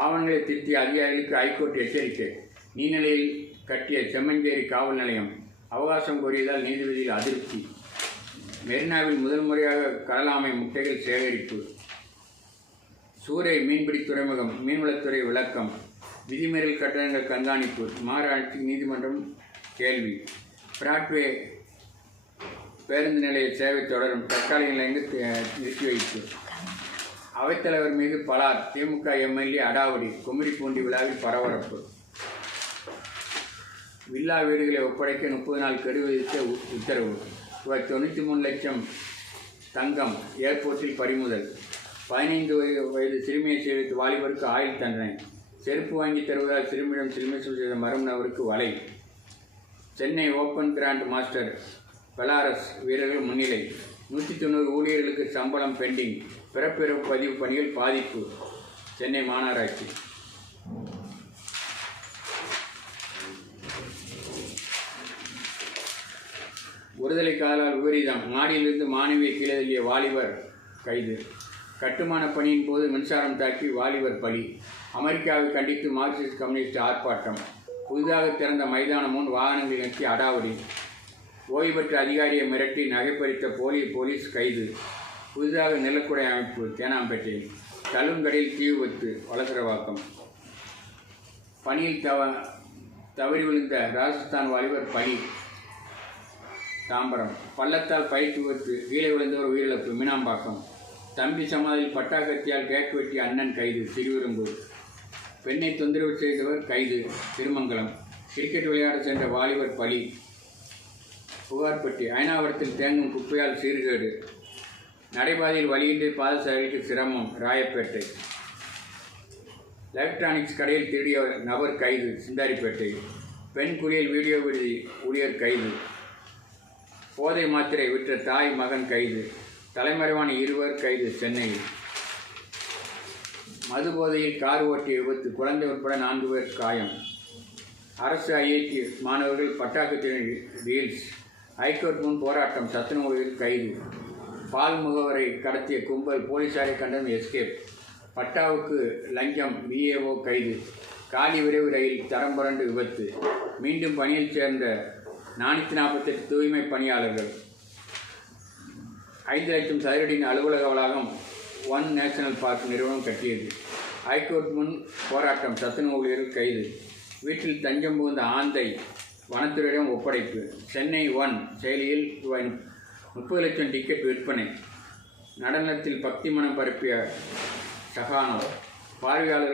ஆவணங்களை திருத்திய அதிகாரிகளுக்கு ஐகோர்ட் எச்சரிக்கை. நீர்நிலையில் கட்டிய செம்மஞ்சேரி காவல் நிலையம் அவகாசம் கோரியதால் நீதிபதியில் அதிருப்தி. மெரினாவில் முதல் முறையாக கடலாமை முட்டைகள் சேகரிப்பு. சூறை மீன்பிடி துறைமுகம் மீன்வளத்துறை விளக்கம். விதிமீறல் கட்டணங்கள் கண்காணிப்பு. மாநகராட்சி நீதிமன்றம் கேள்வி. பிராட்வே பேருந்து நிலைய சேவை தொடரும். தற்காலிக நிலையங்கள் நிறுத்தி வைப்பு. அவைத்தலைவர் மீது பலார். திமுக எம்எல்ஏ அடாவடி. கும்மிடிப்பூண்டி விழாவில் பரபரப்பு. வில்லா வீடுகளை ஒப்படைக்க 30 நாள் கெடு விதித்த உத்தரவு. ரூபாய் 93 லட்சம் தங்கம் ஏர்போர்ட்டில் பறிமுதல். 15 வயது சிறுமியை சேவித்து வாலிபருக்கு ஆயுள் தண்டனை. செருப்பு வாங்கி தருவதால் சிறுமியிடம் சிறுமிசம் செய்த மர்ம நபருக்கு வலை. Chennai open grand master Belarus வீரர்கள் முன்னிலை. 190 ஊழியர்களுக்கு சம்பளம் பெண்டிங். பிறப்பிறப்பு பதிவு பணிகள் பாதிப்பு. சென்னை மாநகராட்சி. ஒருதலை காதலால் விபரீதம். மாடியிலிருந்து மாணவியை கீழே தள்ளிய வாலிபர் கைது. கட்டுமான பணியின் போது மின்சாரம் தாக்கி வாலிபர் பலி. அமெரிக்காவை கண்டித்து மார்க்சிஸ்ட் கம்யூனிஸ்ட் ஆர்ப்பாட்டம். புதிதாக திறந்த மைதானம் முன் வாகனங்களை நிறுத்தி அடாவடி. ஓய்வு பெற்ற அதிகாரியை மிரட்டி நகைப்பறித்த போலீஸ் கைது. புதிதாக நிலக்குடை அமைப்பு தேனாம்பேட்டையில். தள்ளுங்கடையில் தீ விபத்து வலசரவாக்கம். பணியில் தவறி விழுந்த ராஜஸ்தான் வாலிபர் பலி. தாம்பரம். பள்ளத்தால் பயிற்சி விபத்து. கீழே விழுந்தவர் உயிரிழப்பு. மீனாம்பாக்கம். தம்பி சமாதியில் பட்டாக்கத்தியால் கேக் வெட்டிய அண்ணன் கைது. திருவிரும்பூர். பெண்ணை தொந்தரவு செய்தவர் கைது. திருமங்கலம். கிரிக்கெட் விளையாட சென்ற வாலிபர் பலி. புகார்பட்டி. அயனாவரத்தில் தேங்கும் குப்பையால் சீர்கேடு. நடைபாதையில் வழியின்றி பாதசாரிக்கு சிரமம். ராயப்பேட்டை. எலக்ட்ரானிக்ஸ் கடையில் திருடிய நபர் கைது. சிந்தாரிப்பேட்டை. பெண் குளியல் வீடியோ விடுதி ஊழியர் கைது. போதை மாத்திரை விற்ற தாய் மகன் கைது. தலைமறைவான 2 கைது. சென்னையில். மது போதையில் கார் ஓட்டிய விபத்து. குழந்தை உட்பட 4 பேர் காயம். அரசு ஐஐடி மாணவர்கள் பட்டாக்கத்தின் ரீல்ஸ். ஹைகோர்ட் முன் போராட்டம். சத்துணவுகளில் கைது. பால் முகவரை கடத்திய கும்பல் போலீசாரை கண்டதும் எஸ்கேப். பட்டாவுக்கு லஞ்சம். விஏஓ கைது. காலி விரைவு ரயில் தரம் புரண்டு விபத்து. மீண்டும் பணியில் சேர்ந்த 448 தூய்மை பணியாளர்கள். 5 லட்சம் சதுரடியின் அலுவலக வளாகம் ஒன் நேஷனல் பார்க் நிறுவனம் கட்டியது. ஹைகோர்ட் முன் போராட்டம். சத்துணவு ஊழியர்கள் கைது. வீட்டில் தஞ்சம் புகுந்த ஆந்தை வனத்துறையிடம் ஒப்படைப்பு. சென்னை ஒன் செயலியில் ரூபாய் 30 லட்சம் டிக்கெட் விற்பனை. நடனத்தில் பக்தி மனம் பரப்பிய சகானோ. பார்வையாளர்கள்